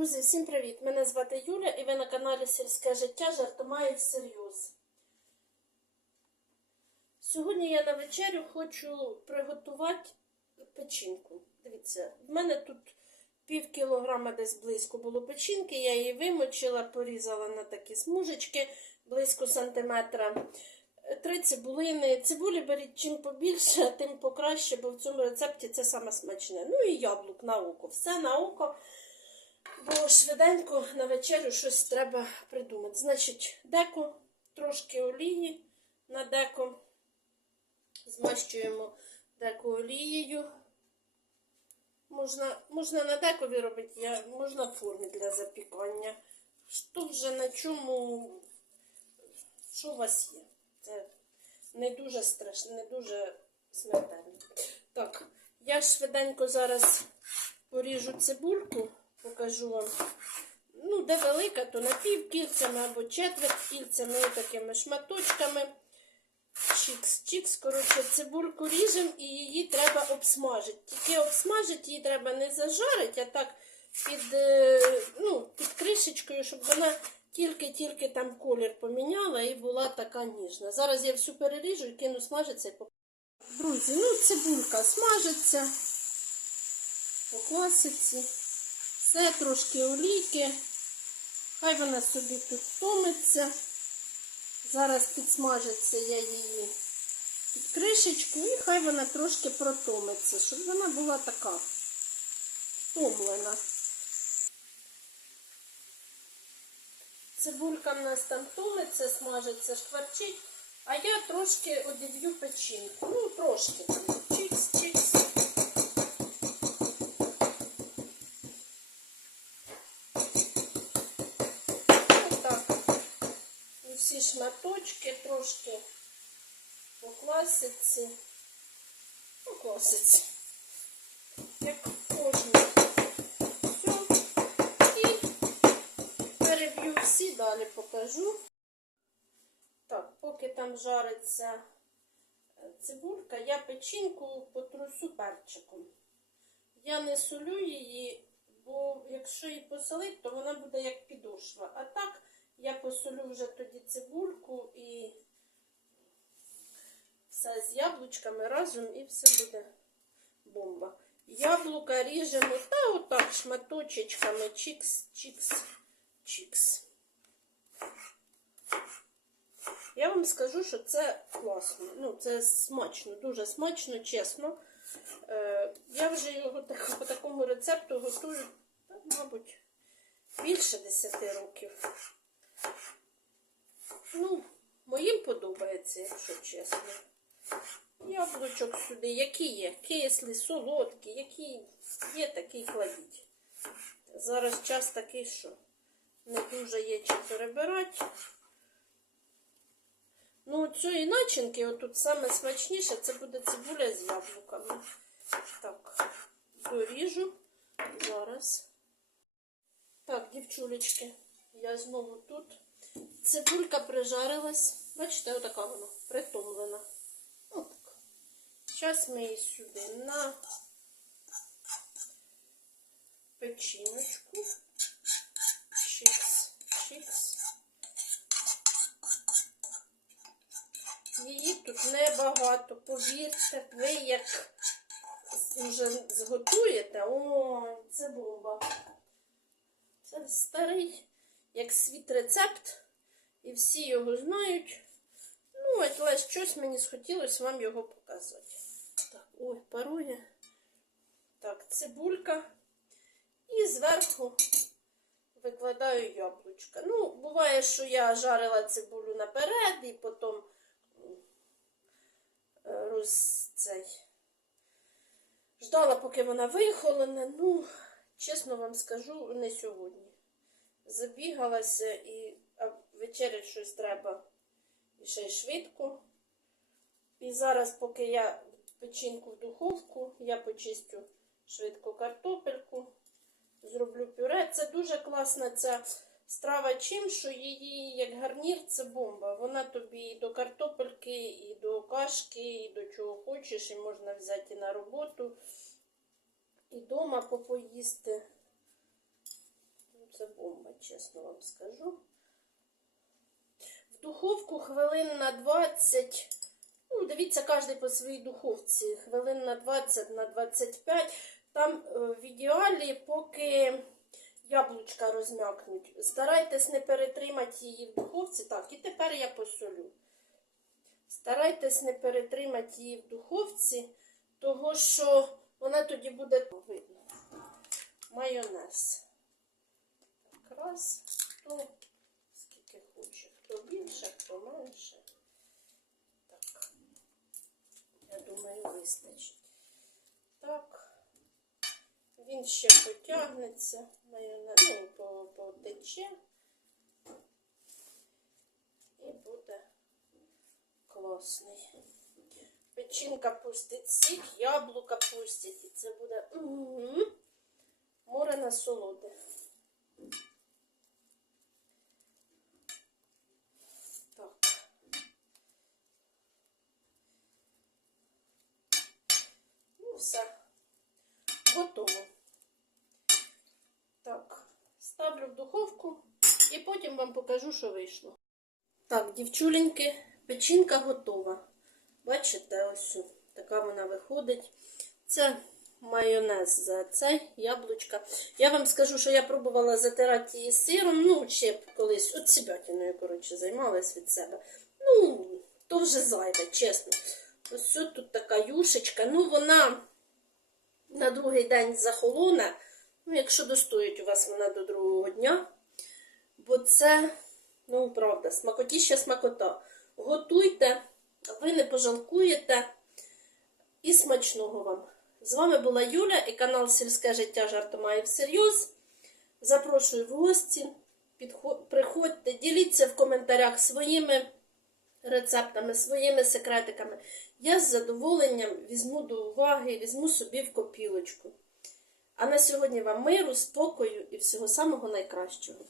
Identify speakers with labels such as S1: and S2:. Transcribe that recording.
S1: Друзі, всім привіт! Мене звати Юля і ви на каналі Сільське життя жартома і всерйоз. Сьогодні я на вечерю хочу приготувати печінку. Дивіться, в мене тут пів кілограма десь близько було печінки, я її вимочила, порізала на такі смужечки близько сантиметра. Три цибулини. Цибулі беріть чим побільше, тим покраще, бо в цьому рецепті це саме смачне. Ну і яблук на око. Все на око. Бо швиденько на вечерю щось треба придумати. Значить, деко, трошки олії на деко. Змащуємо деко олією. Можна, можна на декові робити, можна в формі для запікання. Що вже на чому, що у вас є? Це не дуже страшно, не дуже смертельно. Так, я швиденько зараз поріжу цибульку, покажу вам. Ну, де велика, то на пів кільцями або четверть кільцями, такими шматочками. Чікс, чікс, коротше, цибульку ріжемо і її треба обсмажити. Тільки обсмажити її треба не зажарити, а так під, е, ну, під кришечкою, щоб вона тільки-тільки там колір поміняла і була така ніжна. Зараз я всю переріжу і кину смажитися і покажу. Друзі, ну цибулька смажиться по класиці. Все трошки олійки. Хай вона собі тут томиться. Зараз підсмажиться я її під кришечку і хай вона трошки протомиться, щоб вона була така втомлена. Цибулька в нас там томиться, смажиться, шкварчить, а я трошки одів'ю печінку. Ну, трошки. Чикс-чикс. Усі шматочки трошки по класиці. По. Як кожен. Все. І переб'ю всі, далі покажу. Так, поки там жариться е, цибулька, я печінку потрусю перчиком. Я не солю її, бо якщо її посолити, то вона буде як підошва. А так я посолю вже тоді цибульку і все з яблучками разом і все буде бомба. Яблука ріжемо та отак шматочечками чікс, чікс, чікс. Я вам скажу, що це класно. Ну, це смачно, дуже смачно, чесно. Е, я вже його так, по такому рецепту готую, мабуть, більше 10 років. Ну, моїм подобається, якщо чесно. Яблучок сюди, які є, кислі, солодкі, які є, такі кладіть. Зараз час такий, що не дуже є чим перебирати. Ну, цієї начинки, отут саме смачніше, це буде цибуля з яблуками. Так, доріжу зараз. Так, дівчулечки, я знову тут. Цибулька прижарилась. Бачите, отака вона притомлена. Отак. Зараз ми її сюди на печіночку. Чикс, чикс. Її тут небагато, повірте, ви як вже зготуєте, о, це бомба. Це старий, як світ рецепт, і всі його знають. Ну, але щось мені схотілося вам його показати. Так, ой, парує. Так, цибулька. І зверху викладаю яблучка. Ну, буває, що я жарила цибулю наперед і потім роз цей. Ждала, поки вона вихолоне. Ну, чесно вам скажу, не сьогодні. Забігалася і а щось треба і ще й швидко. І зараз, поки я печінку в духовку, я почистю швидко картопельку, зроблю пюре. Це дуже класна ця страва чим, що її як гарнір це бомба. Вона тобі і до картопельки, і до кашки, і до чого хочеш, і можна взяти і на роботу, і вдома попоїсти. Це бомба, чесно вам скажу. В духовку хвилин на 20. Ну, дивіться, кожен по своїй духовці. Хвилин на 20 на 25. Там е, в ідеалі, поки яблучка розм'якнуть. Старайтесь не перетримати її в духовці. Так, і тепер я посолю. Старайтесь не перетримати її в духовці, того що вона тоді буде видно. Майонез. Так, хто скільки хоче. Хто більше, хто менше. Так. Я думаю, вистачить. Так. Він ще потягнеться, майонез, ну, потече. І буде класний. Печінка пустить сік, яблука пустять. І це буде море насолоди. Так. Ну, все. Готово. Так, ставлю в духовку і потім вам покажу, що вийшло. Так, дівчуленьки, печінка готова. Бачите, ось така вона виходить. Це майонез за цей яблучка. Я вам скажу, що я пробувала затирати її сиром, ну, ще колись, от себятиною, коротше, займалась від себе. Ну, то вже зайве, чесно. Ось тут така юшечка. Ну, вона на другий день захолоне. Ну, якщо достоїть у вас вона до другого дня. Бо це, ну, правда, смакотіща смакота. Готуйте, ви не пожалкуєте. І смачного вам. З вами була Юля і канал Сільське життя жартома і всерйоз. Запрошую в гості. Приходьте, діліться в коментарях своїми рецептами, своїми секретиками. Я з задоволенням візьму до уваги, і візьму собі в копілочку. А на сьогодні вам миру, спокою і всього самого найкращого.